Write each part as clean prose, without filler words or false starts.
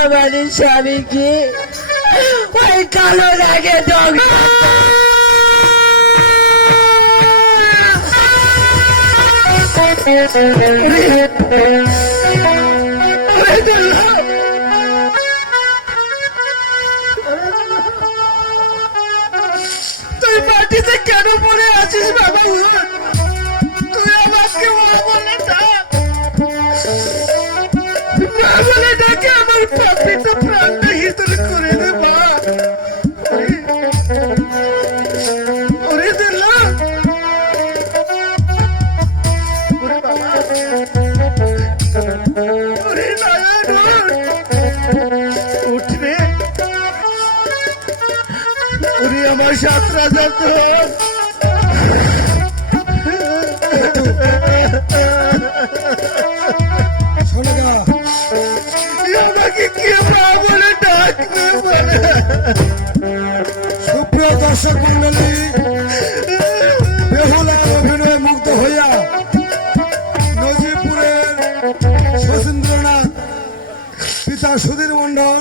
আমাদের স্বামীকে ওই কালো লাগে তুই মাটিতে কেন পড়ে আছিস বাবা? তুই আমাকে মা বলে ডাকে আমার পাপিত প্রাণটা হিতর করে দে মা। ওরে দিল্লা, ওরে বাবা, ওরে নারায়ণ, উঠ রে। ওরে আমার 7 রাজার তো আমাকে কে মা বলে ডাকবে বলে? সুপ্রিয় দর্শক মন্ডলী, বেহুলার অভিনয়ে মুগ্ধ হইয়া নজিরপুরের শচীন্দ্রনাথ পিতা সুধীর মন্ডল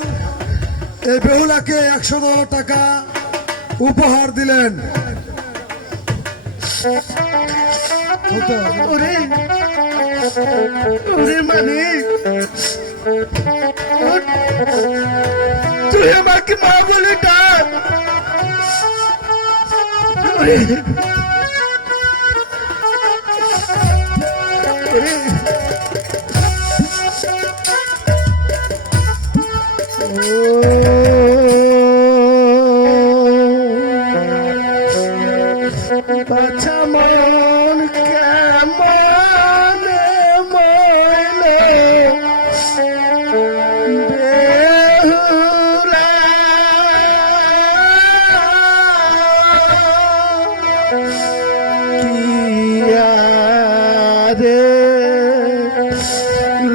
এই বেহুলাকে 110 টাকা উপহার দিলেন। ওরে ওরে মানে তুই আমাকে মা বলে ডাক। ওরে বাছা ময়ন কেমন ময়ন বেহুলা কিয়া রে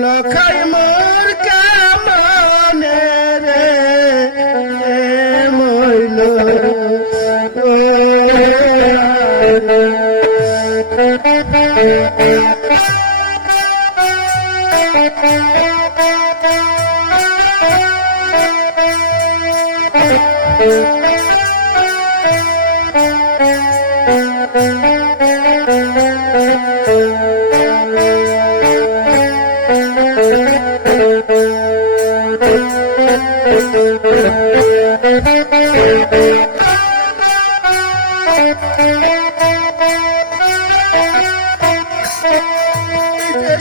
লখাই মোর কেমন রে মইল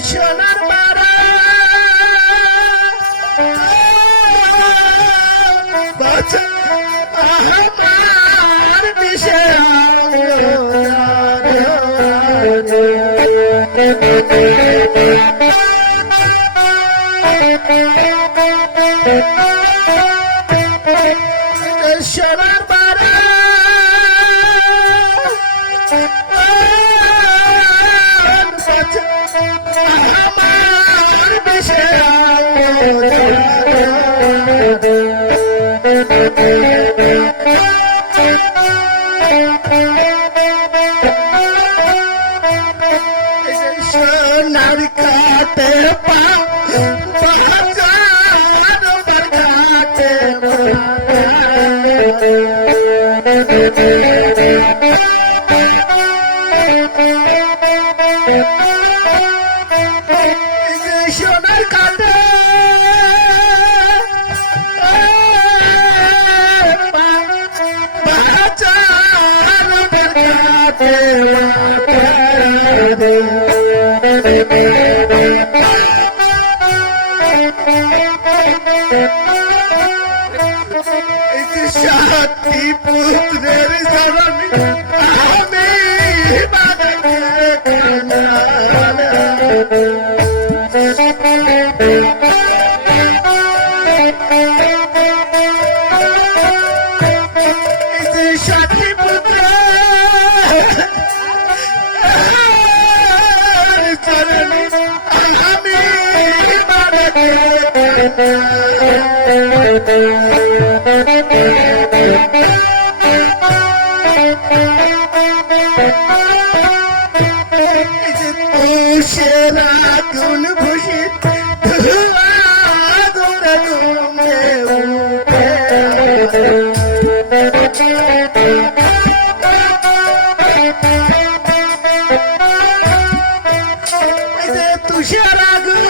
সোনার মারা বাচ্চা আমার দিশে সোনার মারা আমার দেশে সোনার কাটে পা সোনার কাটে সাতটি পুত্রের জননী আমি সাতটি পুত্র জননী আমি রাতুন খুশি ধুয়া ঘুমে উঠে। এই যে তুষার আগুন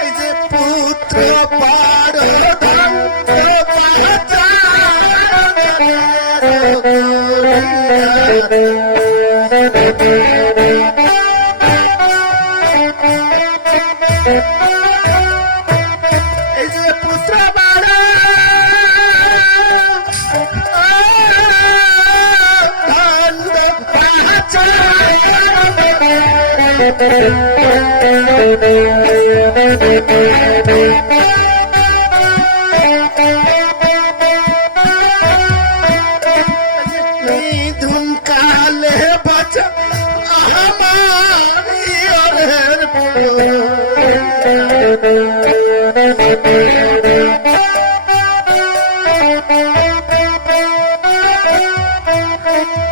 এই যে পুত্র পাড়ধাম এই যে পুত্র বাড়া ধুম কালে বাঁচা আমার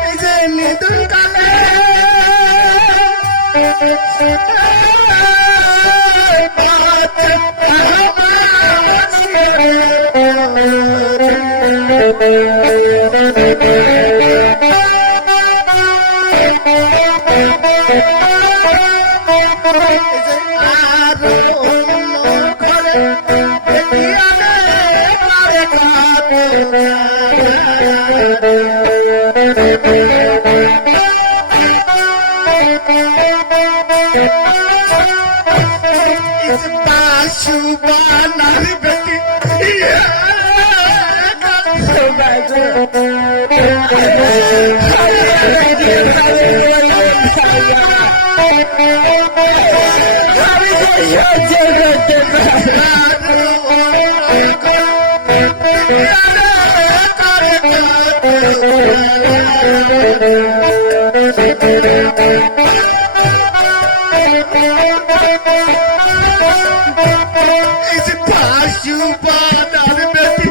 এই যে নিধুম কালে বাসুবানার বেটি বাসুবানার বেটি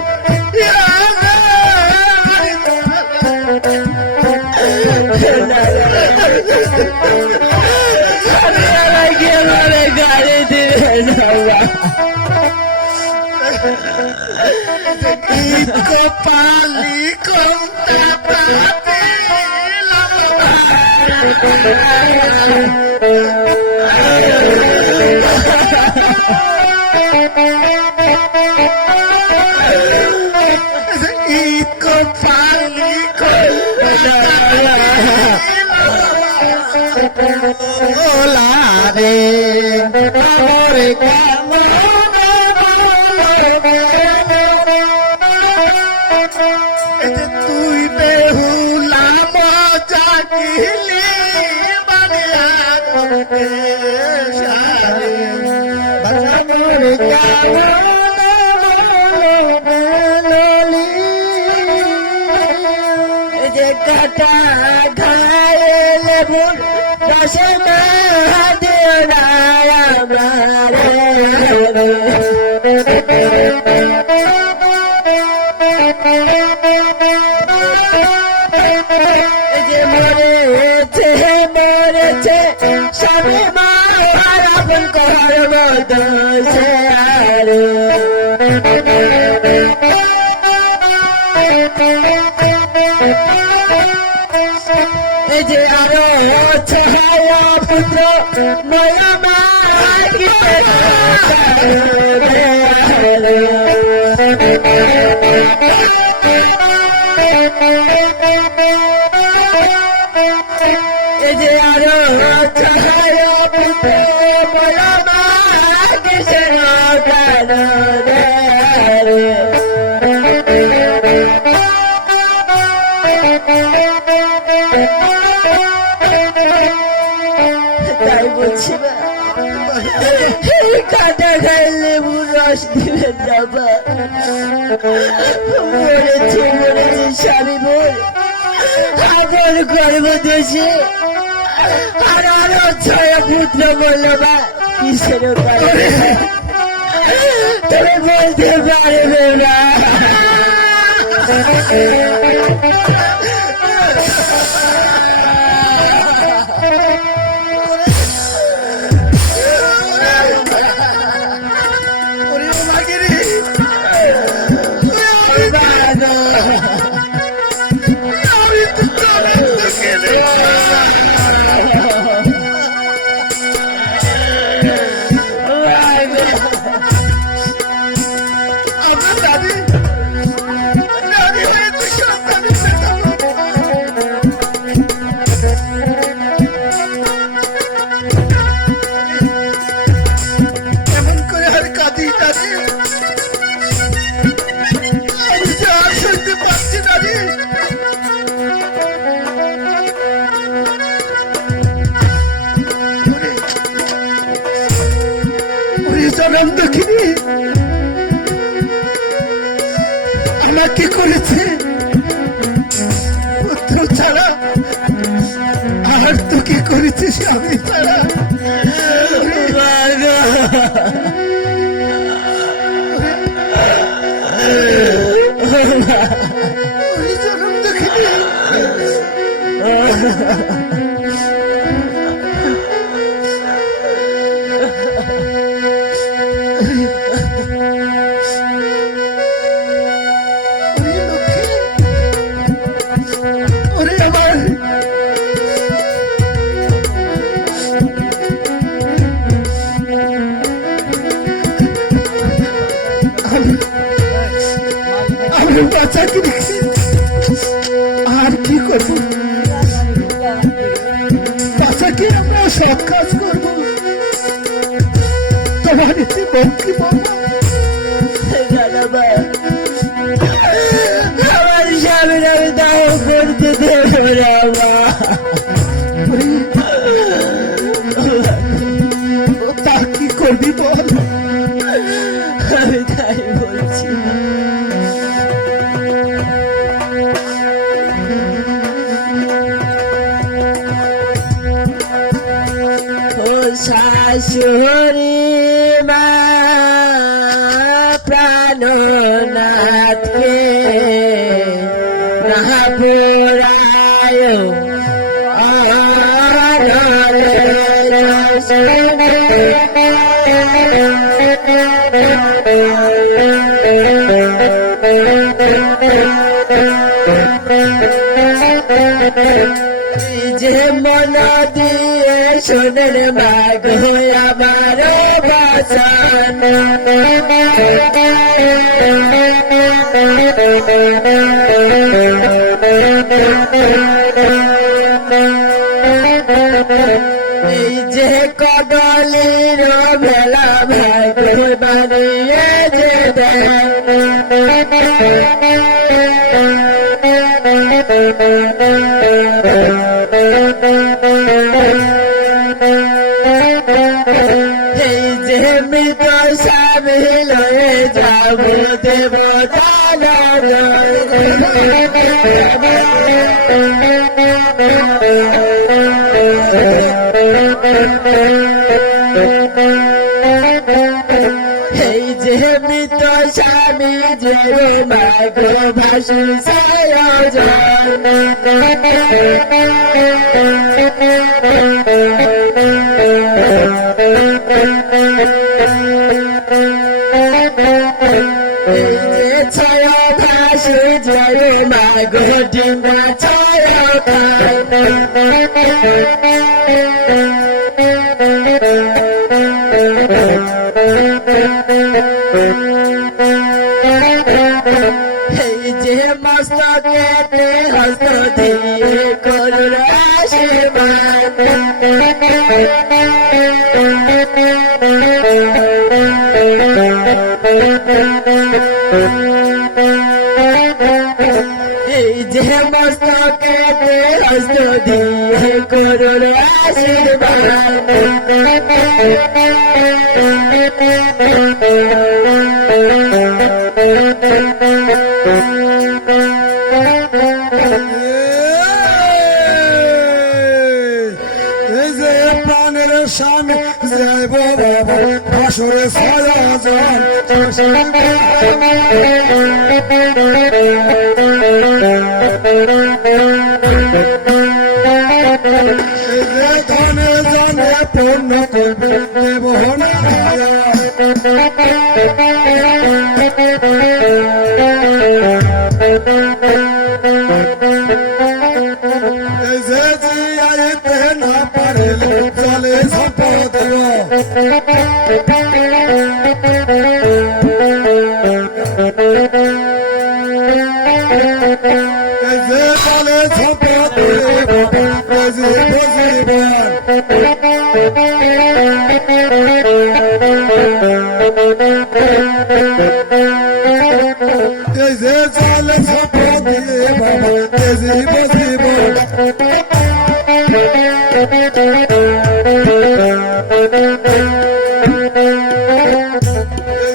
কপালি কম কপালি ওলা রে তুই বেহুলা মজা গিলি যে কাটা ঘায়ে ভুল রসে যে মরেছে মরেছে স্বামী মার আপন করার মতো সে আরে এই যে আরো ছায়া পুত্র নয়া এই যে আরো ছায়া পুত্র নয়া কিসের তাই বলছি কাটা খাই লেবুর রস দিবেন যাবা মরেছে মরেছে স্বামী বল আপন করবো দেশে আর আরো 6 পুত্র বললো বা কিসের উপায় তুমি বলতে পারবে না। আমাকে করেছে পুত্র ছাড়া আর তোকে করেছে স্বামী ছাড়া। জনম দেখিনি বাচ্চাকে রেখে আর কি করবো? বাচ্চাকে আমরা সব কাজ করবো। তোমার এতে বউকে বলবো আমার স্বামীর আমি দাও করতে দেবো তা কি করবি বল? আমি তাই বলছি। শাশুড়ি মা প্রাণনাথকে না পুরায় যে মন দিয়ে শোনেন মাগ আমার বাসন এই যে কদলির বেলা ভাগ বানিয়ে যে এই যে মৃত স্বামী লয়ে যাব দেবতা এই যে মৃত স্বামী যে মাগ ভাসু ছায়া ভাসু জয় মাগ ডিঙ্গা ছায়া এই যে মস্তকে হস্ত দিয়ে করুণ আশীর্বাদ এই যে মস্তকে হস্ত দিয়ে করুণ আশীর্বাদ এই যে প্রাণের স্বামী যাইব বাবা আসরে ছায়া জল এই যে ধনে জানে পূর্ণ করবে দেবহনা এই যে জিয়াইতে না পারিলে জলে সম্পদ এই যে জলে সম্পদ এই যে জলে সম্পদ বাবা জীব জীবন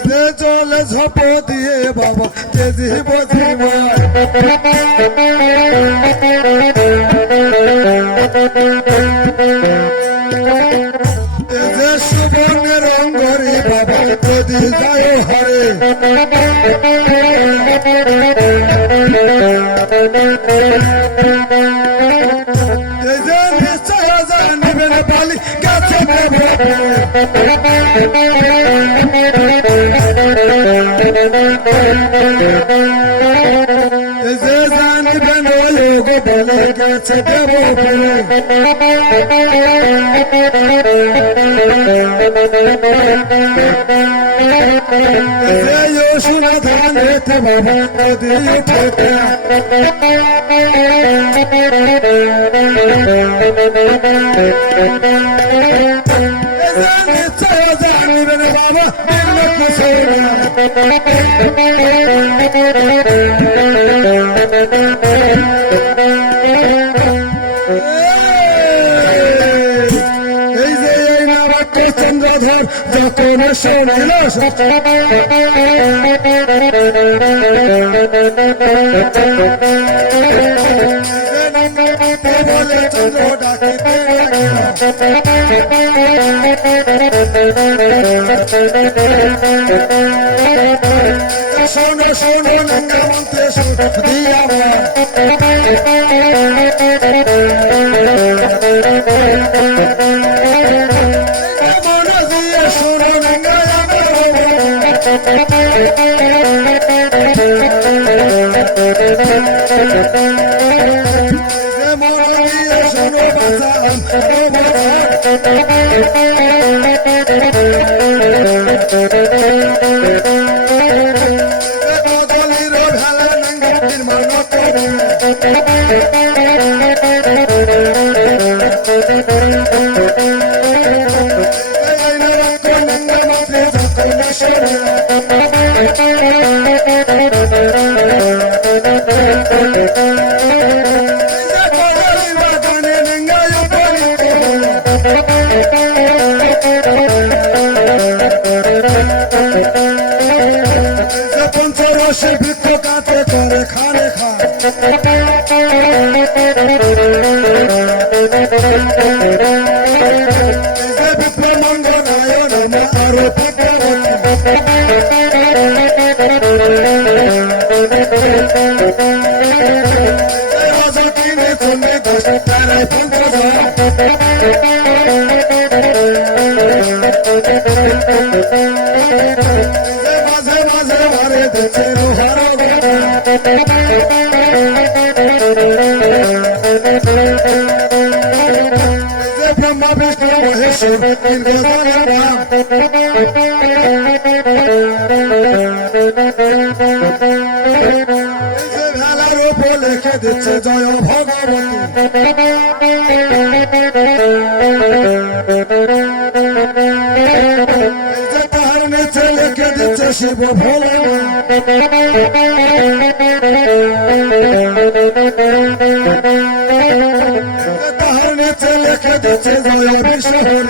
যে চলে ঝপ দিয়ে বাবা যে জীব জীবন যে সুবর্ণের অঙ্গরে বাবা যদি যায় হরে এই যে নিশ্চয় যায় নেবেন বালি গাছে এই যে জানিবেন লোক বলে গাছে দেব শুনে ধান রেখে বাবা দিয়ে জানিবেন বাবা এই যে এই নাবাক্য চন্দ্রধর যখন শুনিল বলে চন্দ্র ডাকিতে শোনো শোনো মন্ত্রে দিয়া মনে দিয়ে শোনো মনে দিয়ে শোনো বদলির ভালে নঙ্গির মানত পঞ্চরসে বৃক্ষ কাতে করে খানে খায় যে বিপ্লবঙ্গ নায়ন আরো কিনে চন্ডে বসে তারা মাঝে মাঝে মারে দিচ্ছে যে ব্রহ্মা বিষ্ণু মহেশ্বর ভেলার উপর লিখে দিচ্ছে জয় ভগবতী যে তাহার নিচে লিখে দিচ্ছে শিব ভোলেনাথ তাহার নিচে লিখে দিচ্ছে জয় বিশ্বহরি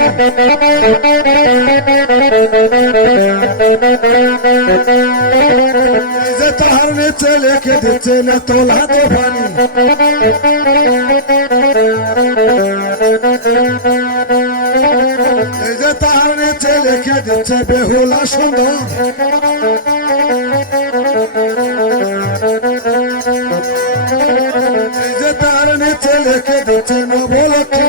যে তাহার নিচে লিখে দিচ্ছে না তোলা তো পানি এই যে তার নিচে লিখে দিচ্ছে বেহুলা সুন্দর এই যে তার নিচে লিখে দিচ্ছে নবলক্ষ্মী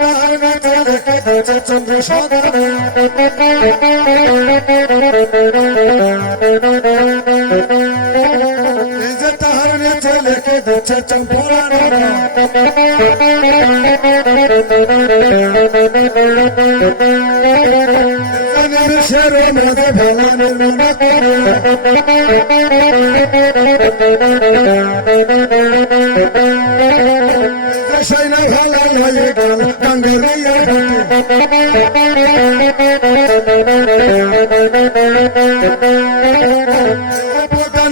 তার নিচে লিখে দিচ্ছে চন্দ্র সদা এই যে তাহার নিচে লিখে দিচ্ছে চম্পরা সেরে মেঝে ভেলানের মনে সৈন্য ভালা হয়ে গেল কাঙ্গেরিয়া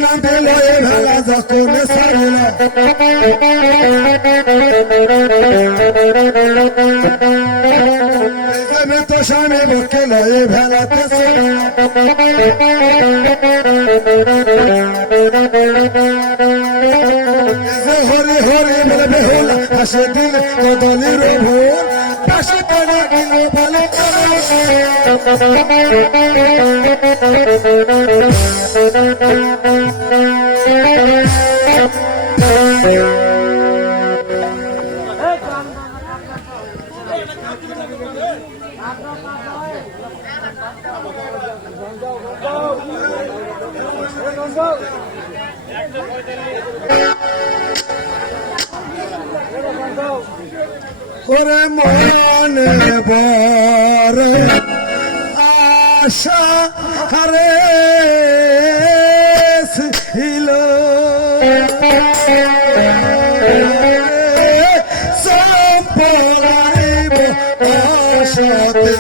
নাম পেল ভালা যখন সারিলা তো স্বামী বকে লয়ে ভেলাতে হরি হরি বলে বেহুলা হাসে দিল কদলির ভোর পাশে পড়ে গেল বলে ওরে মনে বরে আশা হারে ছিল সম্পরাইব আশাতে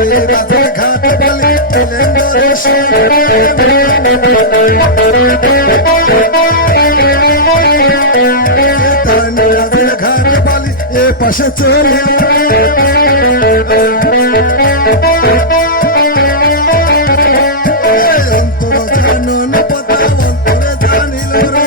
রাজার ঘাট বালি এলেন রাজার ঘাট বালি এ পাশে চলে অন্তর জানন পতা অন্তরে জানিল রে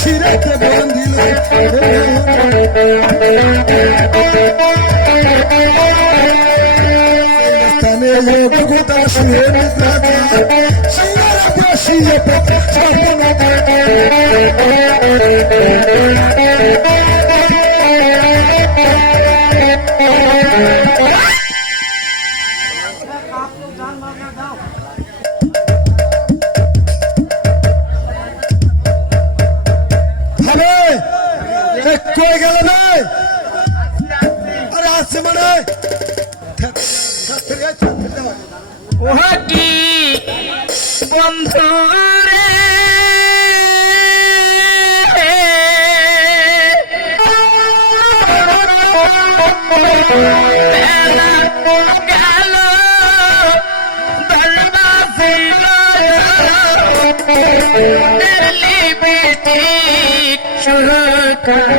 শিরাতে বন্দিল স্থানে যোগতা শুয়ে নিদ্রাতে শিয়ারা বসিয়ে পথে কই গেল ভাই আরে আসছে মানে ওহা কি বন্ধু রে গেল দিল্লি বেটি শুরু করে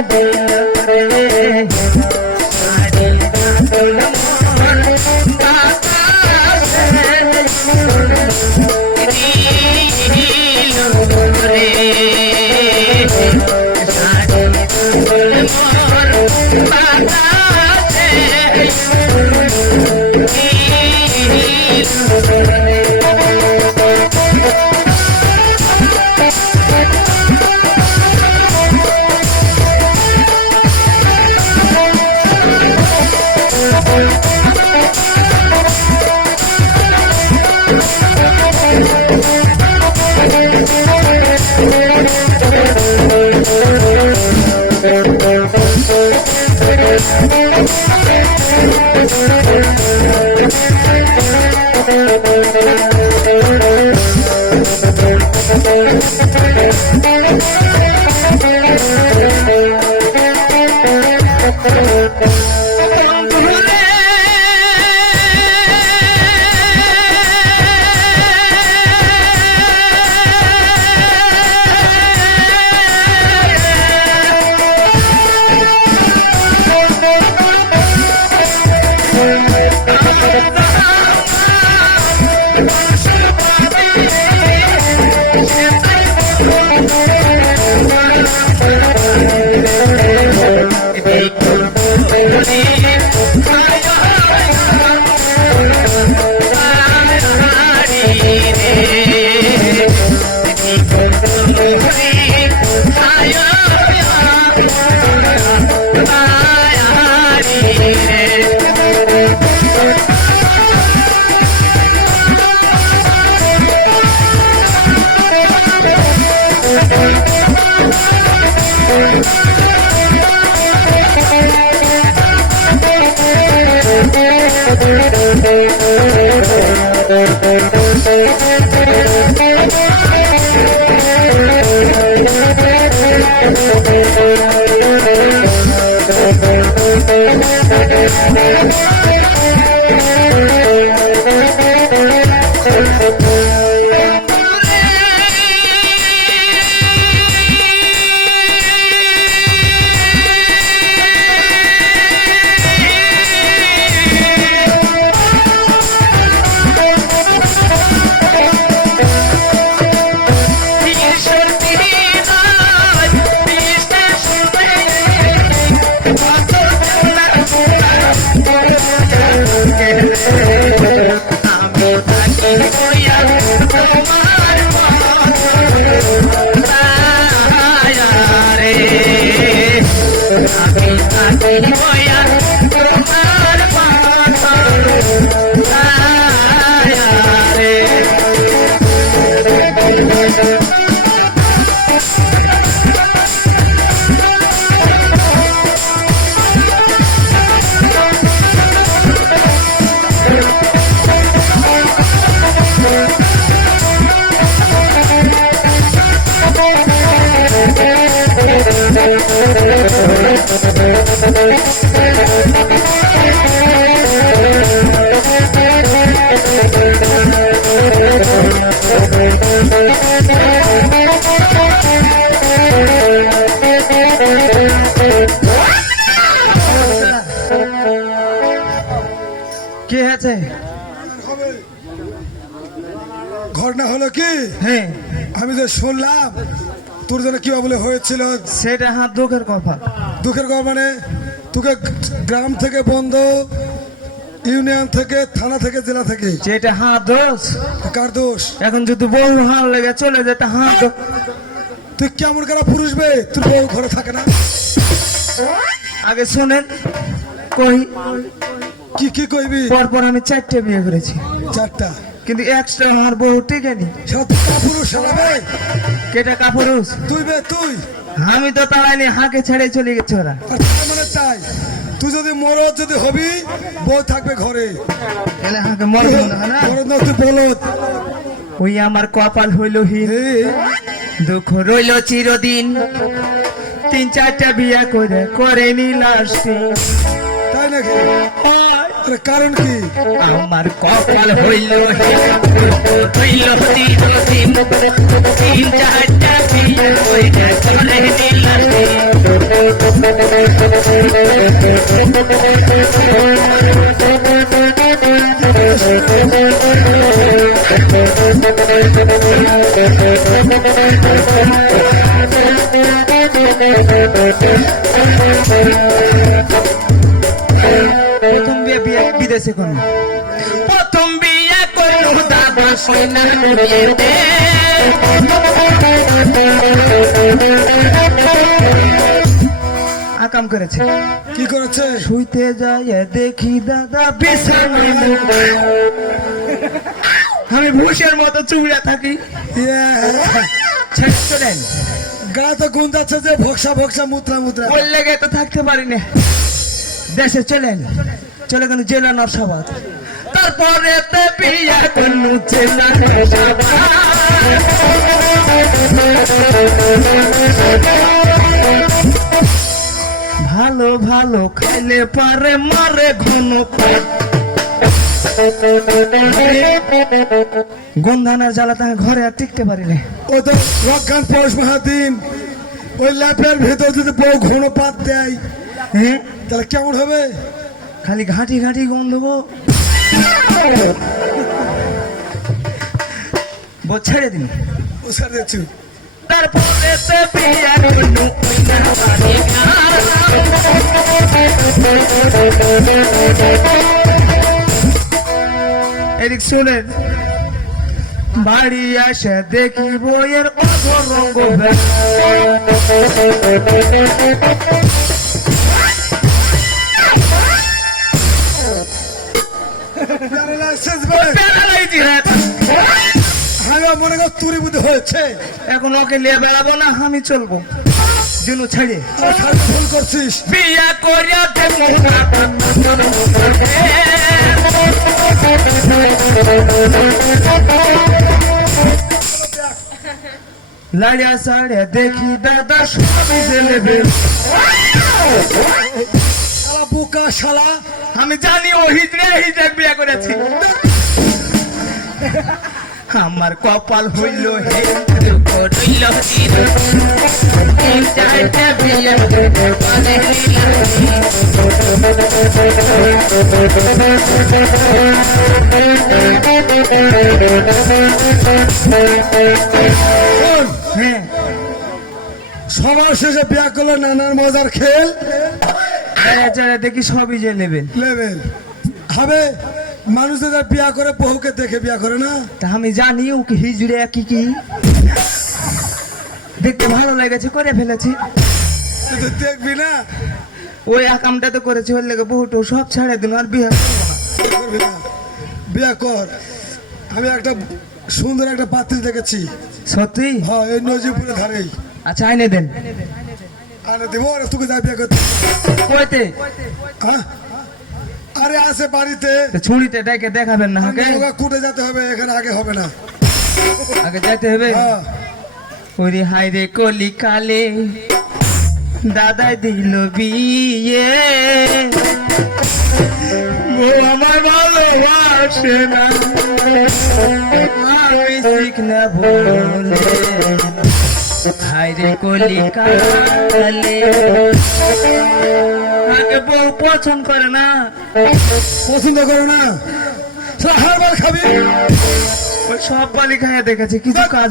Thank you. কি আছে? ঘটনা হলো কি, হ্যাঁ আমি যে শুনলাম তোর জন্য কি বলে হয়েছিল, সেটা হাত দুঃখের কথা। দুঃখের খবর মানে তোকে গ্রাম থেকে বন্ধ, ইউনিয়ন থেকে, থানা থেকে, জেলা থেকে। যেটা হাত দোষ, কার দোষ? এখন যদি বউ হাল লেগে চলে যেতে হাত দোষ। তুই কেমন করে পুরুষ বে, তোর বউ ঘরে থাকে না? আগে শোনেন কই, কি কি কইবি? পরপর আমি 4টে বিয়ে করেছি, 4টা, কিন্তু এক্সট্রা আমার বউ টিকেনি। সারা তুই কাপুরুষ শালা বে, কেটা কাপুরুষ? তুই বে তুই। আমি তো তাড়াইনি, হাঁকে ছেড়ে চলে গেছে ওরা। আর তার মানে তাই তুই যদি মরদ যদি হবি, বউ থাকবে ঘরে। এলে হাঁকে মরব না, না? মরদ না তুই বলদ। ওই আমার কপাল হইল হীন, এই, দুঃখ রইল চিরদিন। 3-4টা বিয়া করে নিলাসি। তাই নাকি? আরে কারণ কি? আমার কপাল হইল হীন, হইল চিরদিন। 3-4টা বিয়া করে নিলাসি। প্রথম বিয়ে বিদেশে করলো, প্রথম বিয়ে করলো দাদা সোনার বিয়েতে। আকাম করেছে। কি করেছে? শুইতে যায় দেখি দাদা বিছানায় লুকায়। আমি ভুষের মতো চুড়া থাকি। ছেড়ে গা তো গুণ যাচ্ছে যে ভোক্সা ভোক্সা মুত্রা মুত্রা। ওর লেগে তো থাকতে পারি না। দেশে চলে গেল জেলা নরসাবাদ। তারপরে বিয়া করলু জেলা নরসাবাদ। ভালো ভালো খাইলে পারে মারে ঘন পথ। গন্ধানার জ্বালা তাকে ঘরে আর টিকতে পারি না। ও তো রক্ষান পৌষ মাহাদিন, ওই ল্যাপের ভেতর যদি বউ ঘন পাত দেয়, হ্যাঁ তাহলে কেমন হবে? খালি ঘাঁটি ঘাঁটি গন্ধ গো। ছেড়ে দিন। ও স্যার দেখছি তারপরে বিয়া করলু এদিক শুনেন, বাড়ি আসে দেখি বইয়ের অধরঙ্গ মনে কর তুরি বুদ্ধি হয়েছে। এখন ওকে নিয়ে বেড়াবো না, আমি চলবো দিনু ছেড়ে। ফোন করছিস? বিয়া করিয়া দেবো লাড়িয়া সাড়িয়া দেখি দাদা সবই দেবে। শালা বোকা শালা, আমি জানি ও হিজড়ে বিয়া করেছি। আমার কপাল হইল হে দুঃখ রইল চির। 3-4টা বিয়া করে হ্যাঁ সবার শেষে বিয়া করলো নানার মজার খেল দেখি সবই যে নেবেন লেভেল হবে। মানুষ যারা বিয়া করে বহুকে দেখে বিয়া করে না। তা আমি জানি ওকে হিজড়ে কি কি দেখতে ভালো লেগেছে করে ফেলেছি। তুই তো দেখবি না, ওই আকামটা তো করেছি, ওর লেগে বহুটো সব ছাড়ে দিন আর বিয়ে করবি না, বিয়া কর। আমি একটা সুন্দর একটা পাত্রী দেখেছি। সত্যি? হ্যাঁ, এই নজিপুরের ধারেই। আচ্ছা আইনে দেন। আরে দেবো, তোকে যা বিয়া করতে। কইতে হ্যাঁ, আরে আসে বাড়িতে। ছুরিতে ডেকে দেখাবেন না? কুটে যেতে হবে, এখানে আগে হবে না, আগে যাইতে হবে। হ্যাঁ। ওরে হাই রে কলি কালে দাদাই দিল বিয়ে, ও আমার ভালোবাসে না, আমি শিখ না বলে হাইরে কলি কালে। আগে বউ পছন্দ করে না, পছন্দ করে না, হারবার খাবি, ওই সব বালি খাইয়া দেখেছে, কিছু কাজ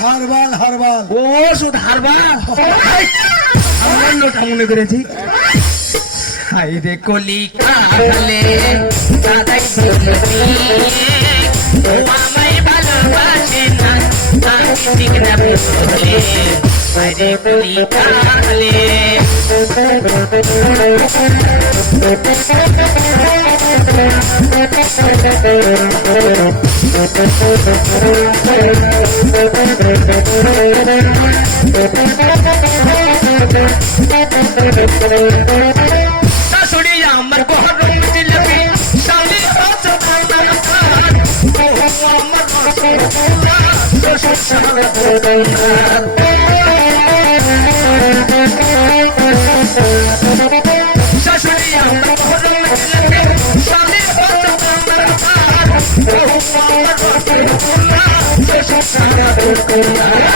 হারবাল হারবাল, ও ওষুধ হারবা আমার লোটা মনে করেছি। হাইরে কলি কালে দাদাই দিল বিয়ে, ও আমায় ভালোবাসে না, আমি ঠিক না বলে হাইরে কলি কালে। শাশুড়ি আমার গরম জিলাপি, স্বামী হচ্ছে আমার শ্বশুর শালা দোকানদার। শাশুড়ি আমার গরম জিলাপি, স্বামী হচ্ছে আমার শ্বশুর শালা দোকানদার।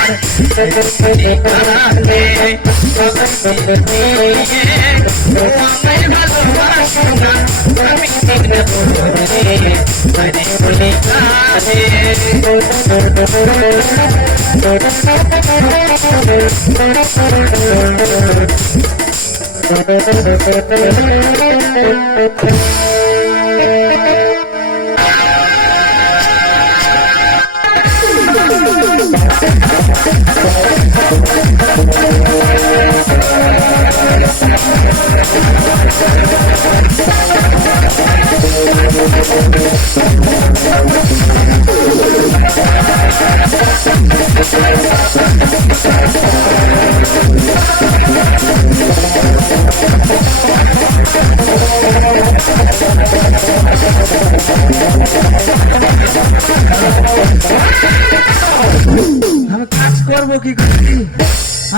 আমি কাজ করবো কি করি,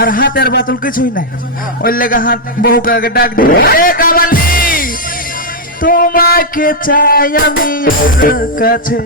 আর হাতের বোতল কিছুই নাই, ওই লেগে হাত বহুকে আগে ডাক দিল, এ কামালি তোমাকে চাই আমি ওর কাছে।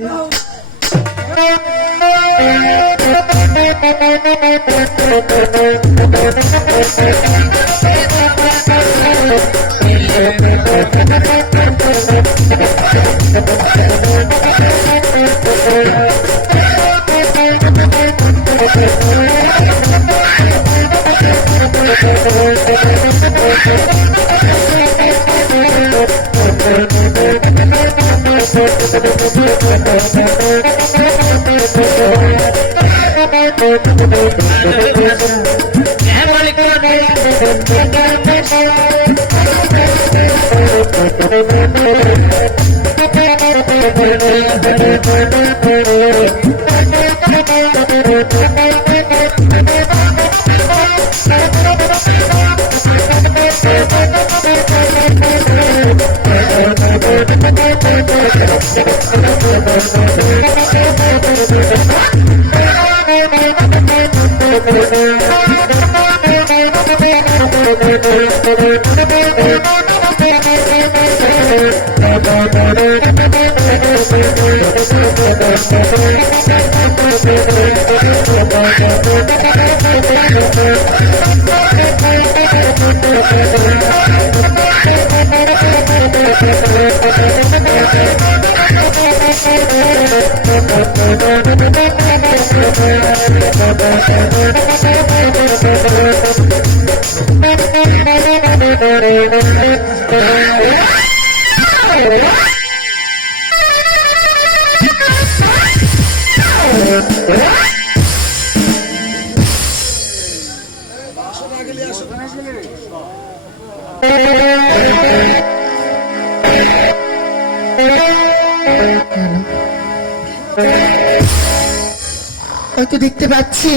এই তো দেখতে পাচ্ছি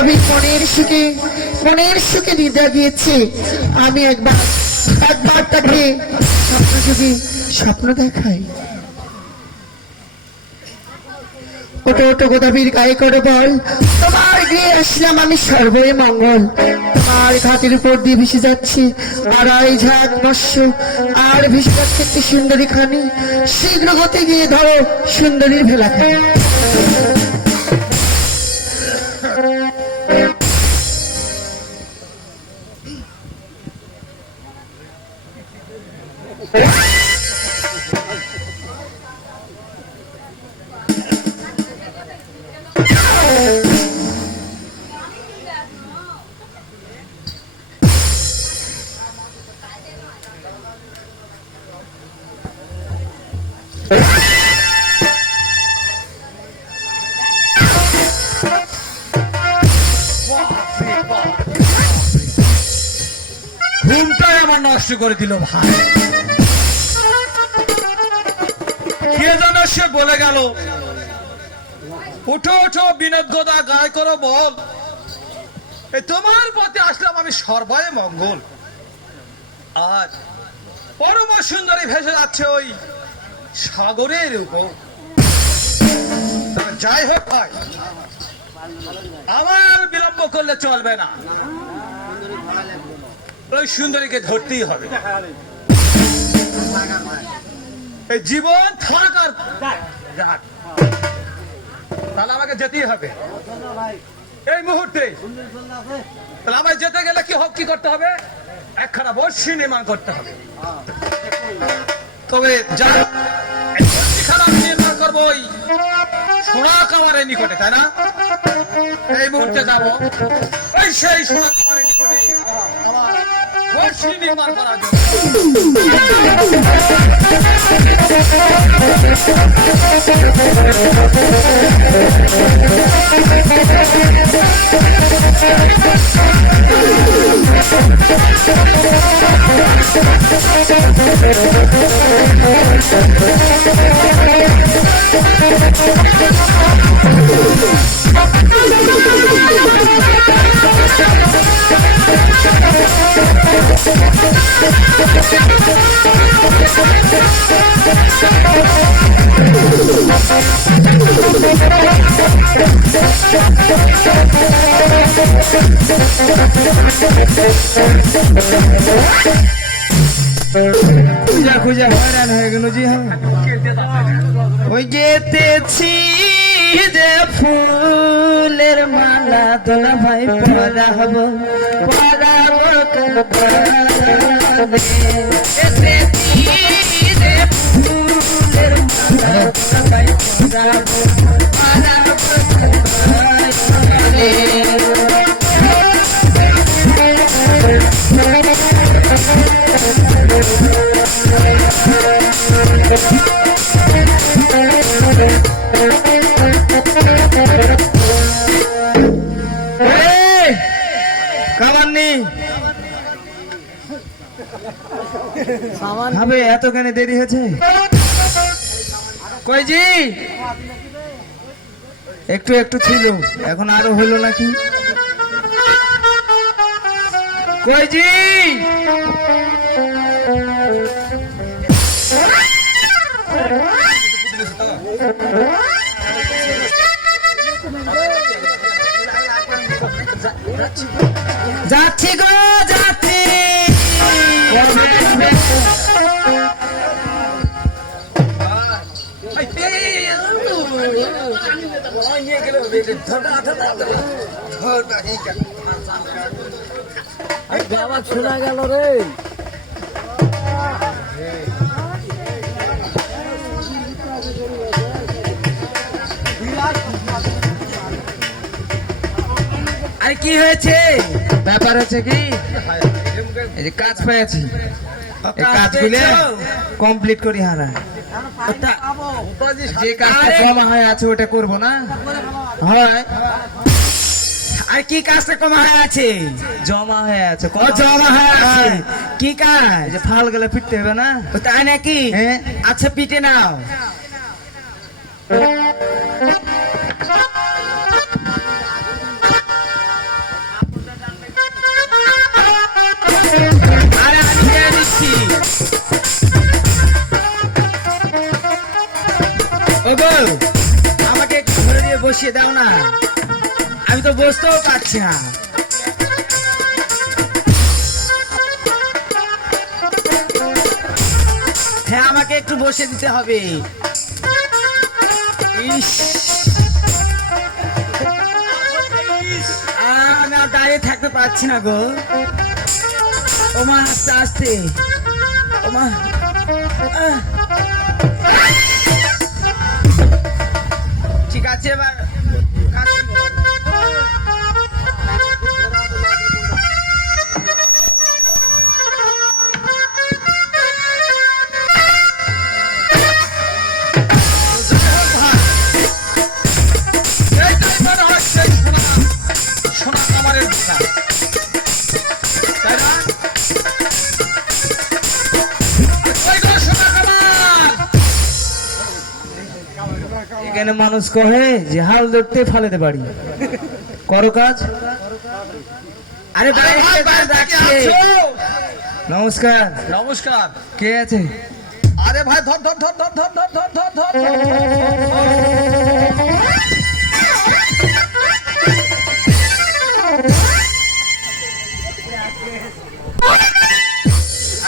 আমি মনের সুখে নিদ্রা গিয়েছি। আমি একবার তাকে স্বপ্ন দেখাই। ওটো ওটো গোদাবীর গায়ে করে বল, তোমার গিয়ে আসলাম আমি সর্বই মঙ্গল। তোমার ঘাটের উপর দিয়ে ভেসে যাচ্ছে আড়াই ঝাঁক মৎস্য, আর ভেসে যাচ্ছে একটি সুন্দরী খানি। শীঘ্র গতি গিয়ে ধরো সুন্দরীর ভেলা খানি। ঘুমটাই আমার নষ্ট করে দিল ভাই। কে যেন সে বলে গেল, উঠো উঠো বিনোদ গোদা গায়ে করো বল, এই তোমার পথে আসলাম আমি সর্বায় মঙ্গল। আজ পরম সুন্দরী ভেসে যাচ্ছে ওই সাগরের উপর। তবে যাই হোক ভাই, আমার আর বিলম্ব করলে চলবে না, ওই সুন্দরীকে ধরতেই হবে। এই জীবন থাক আর যাক, তাহলে আমাকে যেতেই হবে এই মুহূর্তে। তাহলে আমায় যেতে গেলে কি করতে হবে? একখানা বর্ষি নির্মাণ করতে হবে। তবে যা বর্ষিখানা আমি নির্মাণ করবো ওই সোনা কামারের নিকটে, তাই না? এই মুহূর্তে যাবো ওই সেই সোনা কামারের নিকটে বর্ষি নির্মাণ করার জন্য। খুঁজা খুঁজা হয়রান হয়ে গেল জি। হ্যাঁ, ওই যেতেছি যে ফুলের মালা তোলা ভাই পরাবো পরাবো যেতেছি যে ফুলের মালা তোলা ভাই পরাবো হবে এত কেন দেরি হয়েছে? কই জি একটু একটু ছিল, এখন আরো হইল নাকি? কই জি যাচ্ছি গো যাচ্ছি। আওয়াজ শোনা গেল রে। আর কি হয়েছে? ব্যাপার হচ্ছে কি, এই যে কাজ পেয়েছি, এই কাজগুলো কমপ্লিট করি। হারা যে কাজটা জমা হয়ে আছে ওটা করবো না হয়। আর কি কাজটা কমা হয়ে আছে? জমা হয়ে আছে। জমা হয়ে আছে কি কাজ? যে ফাল গেলে পিটতে হবে না, তাই নাকি? আচ্ছা পিটে নাও। আমাকে না, আমি তো বসতেও পারছি না। হ্যাঁ, আমাকে একটু বসে দিতে হবে। ইস, আমি আর দাঁড়িয়ে থাকতে পারছি না গো। ওমা, আস্তে আস্তে। ওমা, ঠিক আছে, এবার কাজ করবো। এইটাই মনে হচ্ছে সোনা কামারের কথা, তাই না? ওই গো সোনা কামার! এখানে মানুষ কহে যে হাল ধরতে ফালেতে পারি, করো কাজ। আরে আরে ভাই, বাইরে থেকে আছো? নমস্কার। নমস্কার। কে আছে? আরে ভাই, ধর ধর ধর ধর ধর ধর ধর ধর ধর।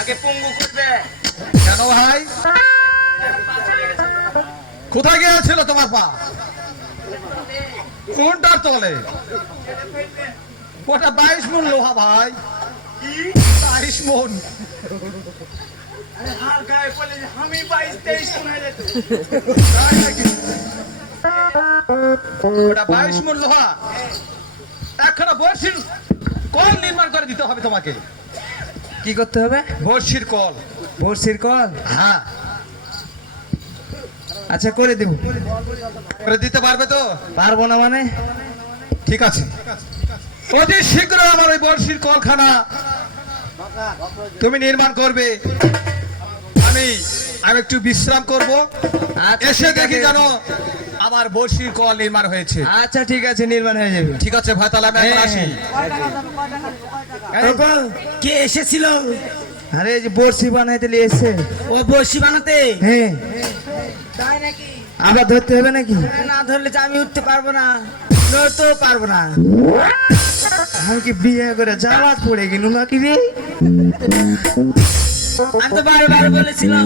আগে পঙ্গু করবে। কেন ভাই, কোথায় গিয়েছিল তোমার পা? কোনটার তলে? ওটা 22 মণ লোহা ভাই, 22 মণ। তাই নাকি? ওটা 22 মণ লোহা। এখনো বর্ষির কল নির্মাণ করে দিতে হবে তোমাকে। কি করতে হবে? বর্ষির কল। বর্ষির কল? হ্যাঁ, আচ্ছা, করে দেব। করে দিতে পারবে তো? পারবো না মানে? ঠিক আছে, অতি শীঘ্র আমার ওই বর্ষির কলখানা তুমি নির্মাণ করবে। আমি আমি একটু বিশ্রাম করব, আচ্ছা, এসে ঠিক দেখি আছে। জানো আমার বর্ষির কল নির্মাণ হয়েছে। আচ্ছা, ঠিক আছে, নির্মাণ হয়ে যাবে। ঠিক আছে ভাই, তাহলে আমি এখন হ্যাঁ, আসি। কে এসেছিল? আরে, এই যে বড়শি বানাইতে নিয়ে এসছে। ও বড়শি বানাতে? হ্যাঁ। তাই নাকি? আবার ধরতে হবে নাকি? না ধরলে যে আমি উঠতে পারবো না, নড়তেও পারবো না। আমি কি বিয়ে করে জামাত পড়ে গেল নাকি রে? আমি তো বারবার বলেছিলাম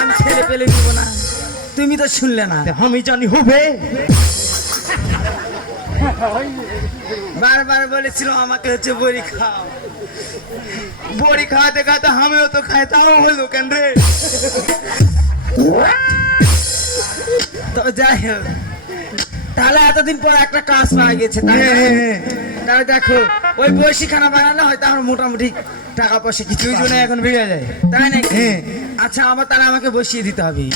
আমি ছেলে পেলে দিব না, তুমি তো শুনলে না। আমি জানি হবে। বারবার বলেছিলাম আমাকে হচ্ছে বড়ি খাও, বড়ি খাওয়াতে খাওয়াতে আমিও তো খাই, তাও হলো কেন রে? তবে যাই হোক, তাহলে এতদিন পর একটা কাজ পাওয়া গেছে। তাহলে দেখো, ওই বড়শি খানা বানালে হয়তো আমার মোটামুটি টাকা পয়সা কিছু জনে এখন বেড়ে যায়, তাই নাকি? আচ্ছা, আমার তাহলে আমাকে বসিয়ে দিতে হবে।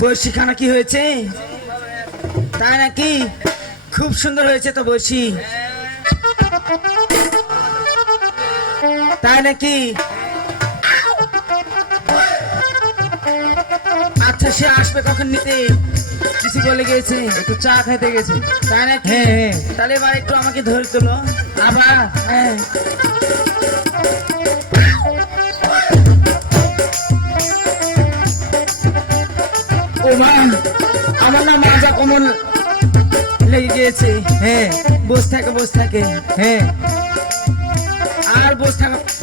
বড়শিখানা কি হয়েছে? তাই নাকি? খুব সুন্দর হয়েছে তো বড়শি, তাই নাকি? আচ্ছা, সে আসবে কখন নিতে? কিছু বলে গেছে? একটু চা খাইতে গেছে, তাই নাকি? হ্যাঁ, তাহলে এবার একটু আমাকে ধরে তোলো আবার। হ্যাঁ, ও মা, আমার না মাজা কমন লেগে গিয়েছে। হ্যাঁ, বসে থাকে। হ্যাঁ, আর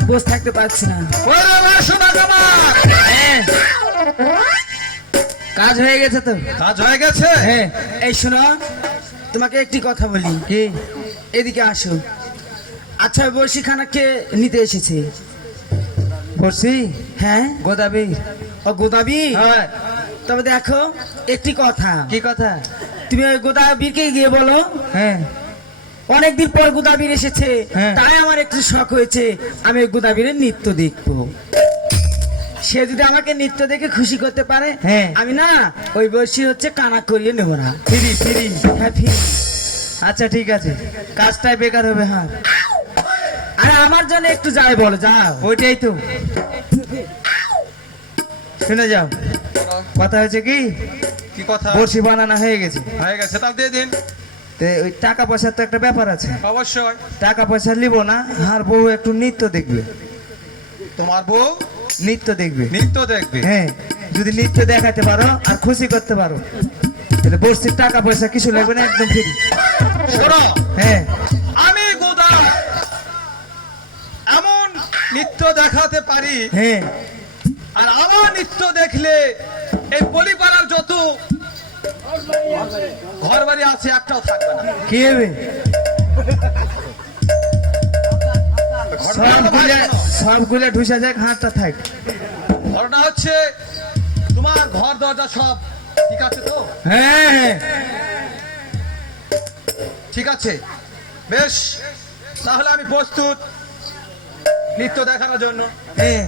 বসে থাকতে পারছি না। সোনা কামার, হ্যাঁ, কাজ হয়ে গেছে তো? কাজ হয়ে গেছে? হ্যাঁ। এই শোনো, তোমাকে একটি কথা বলি। কি? এদিকে আসো। আচ্ছা, বর্ষিখানা কে নিতে এসেছে? বলছি হ্যাঁ, গোদাবি। ও গোদাবি। হ্যাঁ। তবে দেখো, একটি কথা, কি কথা? তুমি ওই গোদাবিরকে গিয়ে বলো হ্যাঁ। অনেকদিন পর গোদাবির এসেছে, হ্যাঁ। তাই আমার একটু শখ হয়েছে, আমি ওই গোদাবিরের নৃত্য দেখবো। সে যদি আমাকে নৃত্য দেখে খুশি করতে পারে, হ্যাঁ। আমি না ওই বয়সী হচ্ছে কানা করিয়ে নেবো না। Free free. হ্যাঁ, ফির। আচ্ছা ঠিক আছে, কাজটাই বেকার হবে। হ্যাঁ, আরে আমার জন্য একটু যাই বলো, যাও। ওইটাই তো। শুনে যাও, কথা হয়েছে কি, কি কথা? বড়শি বানানো হয়ে গেছে। হয়ে গেছে, তাও দিয়ে দিন। তে ওই টাকা পয়সার তো একটা ব্যাপার আছে। অবশ্যই। টাকা পয়সা নিব না, আর বউ একটু নৃত্য দেখবে। তোমার বউ নৃত্য দেখবে। নৃত্য দেখবে? হ্যাঁ, যদি নৃত্য দেখাতে পারো আর খুশি করতে পারো, তাহলে বড়শির টাকা পয়সা কিছু লাগবে না, একদম ফ্রি। শোনো, হ্যাঁ। আমি গোদা এমন নৃত্য দেখাতে পারি, হ্যাঁ। আর আমার নৃত্য দেখলে এই পরিবারের যত ঘর বাড়ি আছে একটাও থাকবে না। কি হবে? সবগুলো ঢুসা যাক, হাতটা থাক। ঘটনা হচ্ছে তোমার ঘর দরজা সব ঠিক আছে তো? হ্যাঁ হ্যাঁ। ঠিক আছে, বেশ, তাহলে আমি প্রস্তুত নৃত্য দেখানোর জন্য। হ্যাঁ।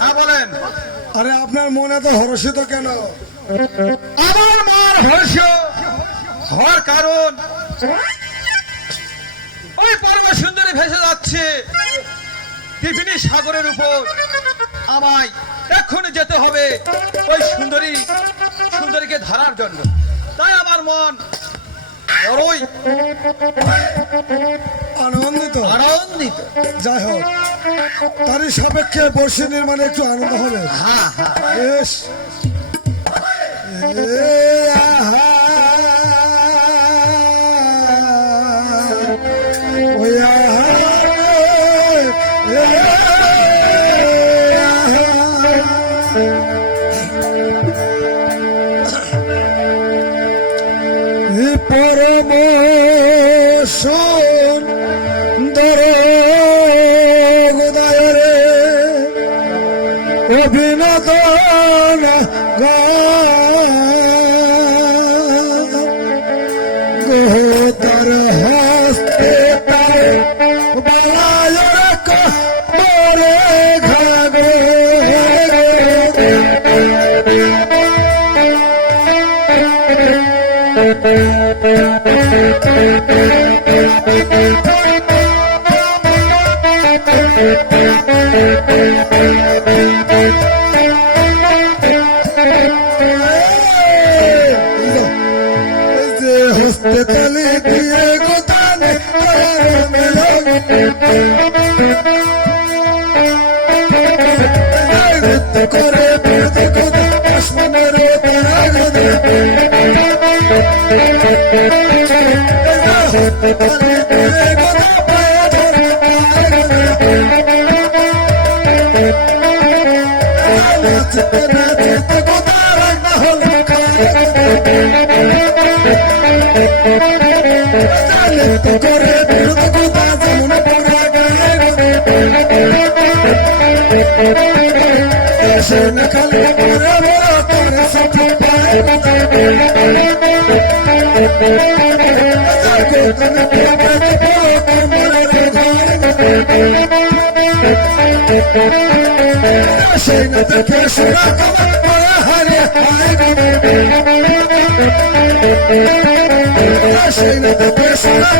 হ্যাঁ, বলেন। আরে আপনার মনে তো হর্ষিত কেন? আমার মার হর্ষ হওয়ার কারণ ওই পরম সুন্দরী ভেসে যাচ্ছে পৃথিবী সাগরের উপর, আমায় এক্ষুনি যেতে হবে ওই সুন্দরীকে ধরার জন্য। তাই আমার মন বড়ই আনন্দিত। আনন্দিত। যাই হোক, তারই সাপেক্ষে বর্ষি নির্মাণে একটু আনন্দ হবে। হ্যাঁ হ্যাঁ, বেশ। এ আহা, ওই আহা, এ আহা। পরম সুন্দর গোদায়রে অভিনদন গোহতার হস্তে পারে বালায়র মরে ঘাগো। যে হস্তে তালে দিয়ে গোদানে করে আসমানের তারা গোদে গোদা পায়ে ধরে গোদা রাখা হলো করে গোদা যেমন পড়া গায়ে খালি করে তোর সাথে পায়ে সেই না দেখে শোনা হারে সেই না দেখে শোনা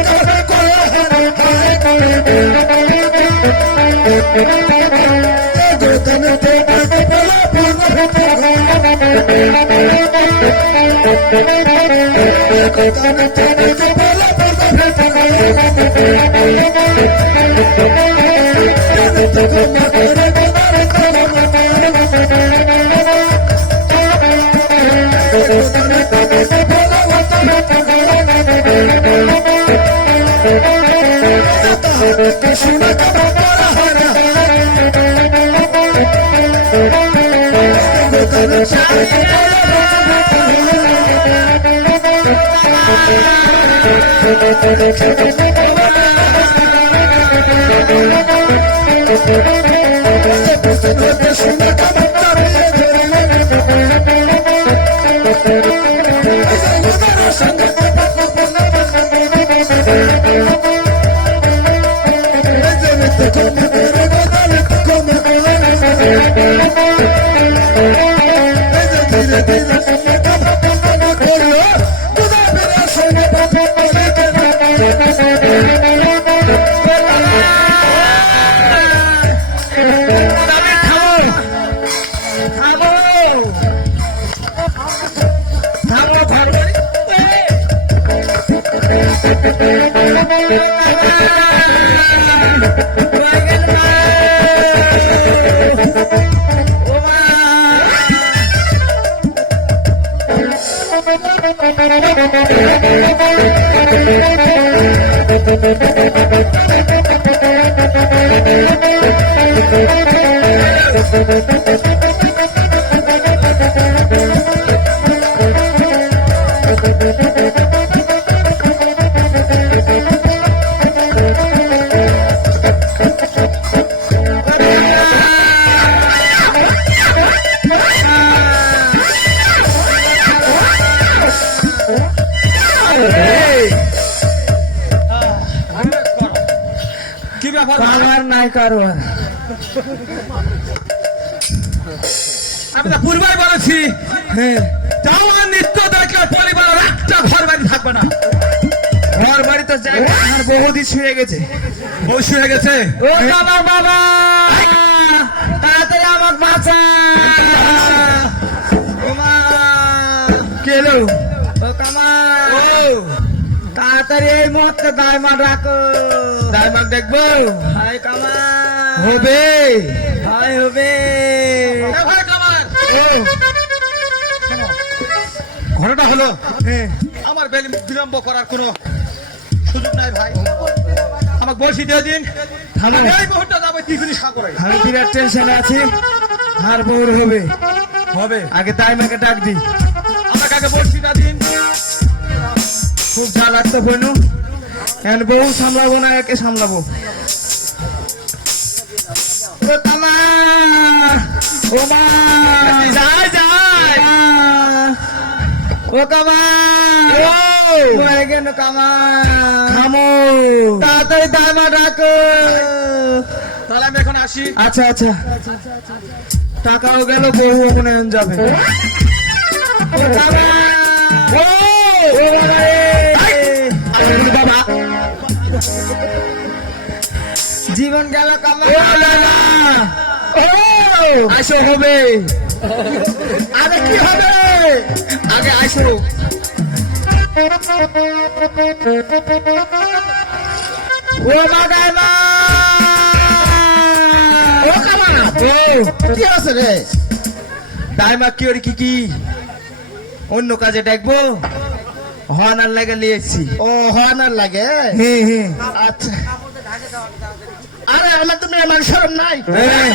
শুনে কেমন করা হয় না শুনে কেমন চাপিয়ে সঙ্গে কি ব্যাপার কারবার নাই কারবার আমি তো পূর্বেই বলেছি হ্যাঁ আমার নিত্য দেখলে পরিবারের একটা ঘর বাড়ি থাকবে না। ঘর বাড়ি তো জায়গা আমার বহুদি ছুঁয়ে গেছে বসে হয়ে গেছে ও বাবা বাবা তাড়াতাড়ি আমার বাঁচা ও মা কেলো ও কামাল তাড়াতাড়ি এই মুহূর্তে দাইমা ডাকো ডায়মন্ড দেখবো হাই কামাল হবে হাই হবে ঘটনা হলো হ্যাঁ আমার বিলম্ব করার কোনো সুযোগ নাই ভাই, আমাকে বলছি দিয়ে দিন ভালো। এই মুহূর্তে যাবো টিফিনি সাগরে। আমি বিরাট টেনশনে আছি হার বউর হবে হবে আগে দাইমাকে ডাক দি আমাকে আগে বলছি না দিন। খুব যা লাগতো বনু এখন বউ সামলাবো না একে সামলাবো ও কামা ও মা যাই যাই ও কামা মরে গেল কামা থামো। তাড়াতাড়ি দাইমা ডাকো তাহলে আমি এখন আসি। আচ্ছা আচ্ছা টাকাও গেল বউ মনে হয় যাবে ও কামা ও বাবা জীবন গেল কামা আসো হবে আরে কি হবে আগে আসো ও বাগাই মা ও কামা কি আছে রে দাইমা কি ওর কি অন্য কাজে ডাকবো হর্নার লাগে নিয়েছি ও হর্নার লাগে হ্যাঁ হ্যাঁ আচ্ছা আরে আমার তো মেয়ে মানুষ শরম নাই হ্যাঁ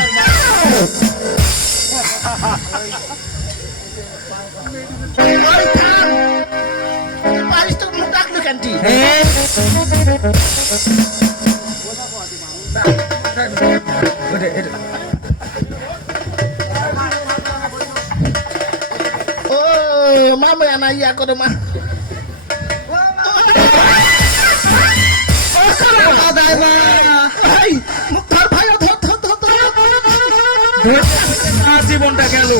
পারিস তো মুখ ডাকলো কেনটি হ্যাঁ ও মা মই আনা ইয়া করো মা ভাই মুখ ধর ভাই ধর ধর ধর ধর জীবনটা গেল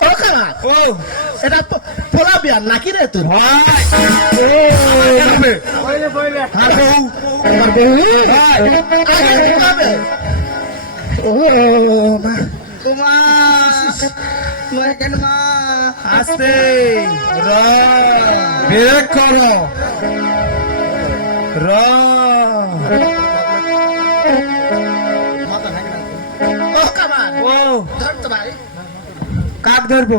ও কানা ও এটা পোলা বিয়ার নাকি রে তুই ভাই আর বউ আমার বউ ভাই আগে পোলাবে ও মা মা কেন মা আস্তে র ব্রেক করো। র ও কামান ও ধর তো ভাই কাক ধরবো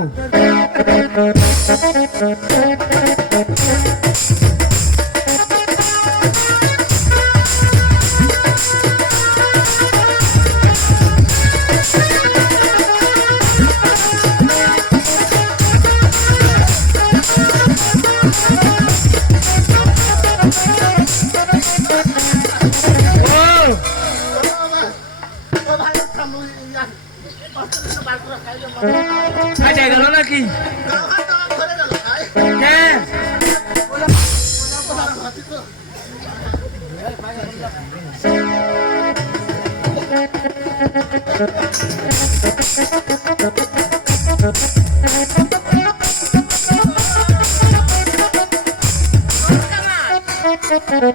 ফাটা গেল নাকি হ্যাঁ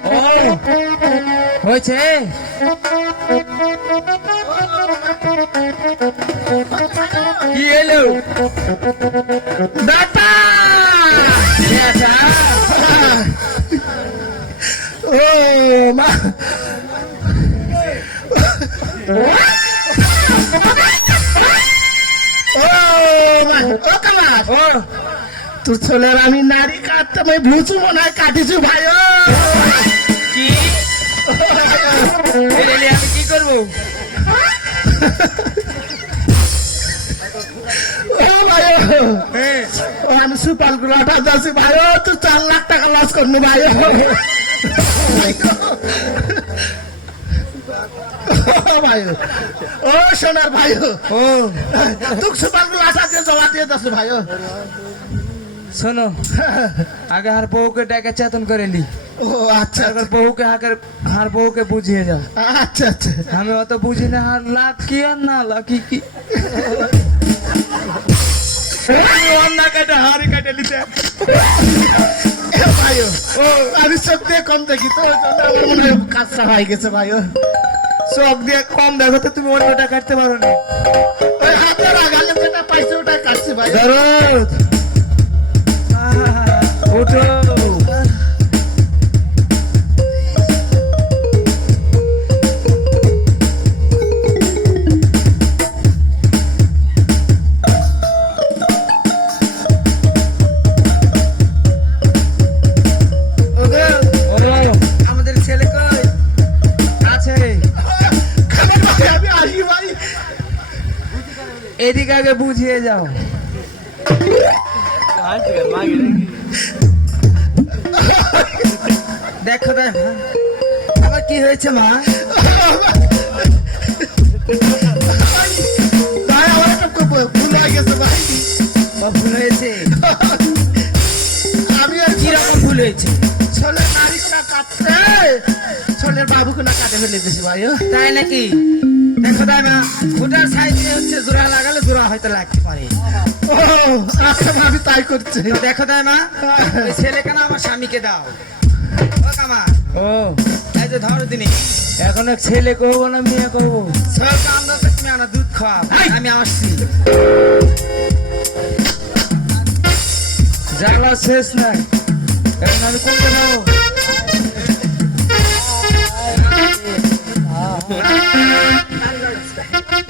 ও হয়েছে কি এলো বেটা ও মা ও কালা ও তোর ছেলের আমি নারী কাটতে আমি ভুচু মনে হয় কাটিছু ভাই ও কি এলে আমি কি করবো ও ভাই ও আমি সুপার গুলাটা যাচ্ছি ভাই ও তুই 4 লাখ টাকা লস করবি ভাই ভাই ও সোনার ভাই ও তুই সুপার গুলাটা দিয়ে জমা দিয়ে যাচ্ছি ভাই শোনো আগে হার বউকে ডেকে চেতন করে নি ও আচ্ছা আগে বউকে হার বউকে বুঝিয়ে যাও আচ্ছা আচ্ছা আমি অত বুঝি না হার লাখ কি আর না লাকি কি অন্না কেটে হাড়ি কেটে নিতে ভাই ও আমি চোখ দিয়ে কম দেখি তো কাজটা হয়ে গেছে ভাই চোখ দিয়ে কম দেখো তো তুমি অন্যটা কাটতে পারো না ওই হাতের আগালে যেটা পাইছে ওটা কাটছি ভাই দরদ ওঠো আমাদের ছেলে কই আছে আমি আসি ভাই এদিকে আগে বুঝিয়ে যাও দেখো দেখো আমার কি হয়েছে মা ভাই আমার একটা ভুল হয়ে গেছে ভাই ভুল হয়েছে আমি আর কিরকম ভুল হয়েছে ছোলের নারী না কাটতে ছোলের বাবুকে না কাটে ফেলে দিয়েছি ভাই তাই নাকি দেখো তাই না ওটার সাইজে হচ্ছে জোড়া লাগালে জোড়া হয়তো লাগতে পারে ও আচ্ছা আমি তাই করছি তো দেখো তাই মা ওই ছেলেকে না আমার স্বামীকে দাও ও কামা ও এই যে ধরো দিনে এখন এক ছেলে করবো না মেয়ে করবো ছেলেকে আন্দাজে তুমি আনা দুধ খাওয়া আমি আসছি জ্বালা শেষ নাই এখন আমি কোনটা খাবো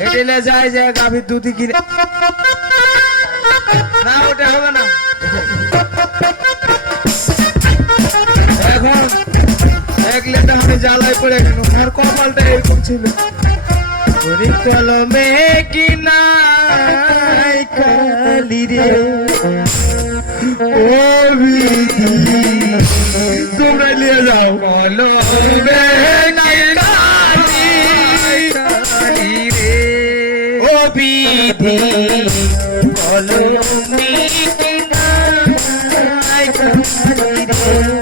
এটেলে যায় যায় গাভীর দুধই কিনে না ওটা হবে না এখন এক লেটা আমি জ্বালায় পড়ে গেল আমার কপালটা এরকম ছিল ওরে কলমে কি নাই কালি রে ও বিধি তোমরা নিয়ে যাও কলমে নাই কালি রে ও বিধি কলমে কি নাই কালি রে